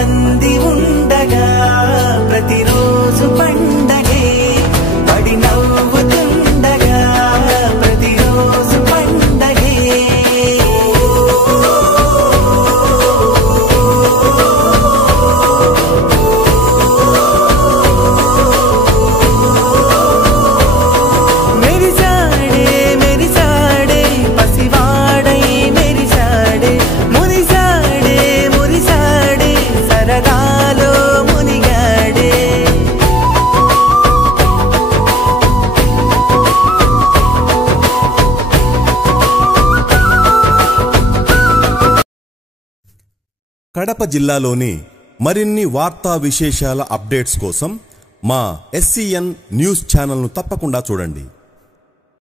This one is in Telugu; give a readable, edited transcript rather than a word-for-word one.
మంది ఉండగా ప్రతిరోజు పండగే పడి నవ్వుతుండగా ప్రతిరోజు పండగే కడప జిల్లాలోని మరిన్ని వార్తా విశేషాల అప్డేట్స్ కోసం మా SCN న్యూస్ ఛానల్ను తప్పకుండా చూడండి.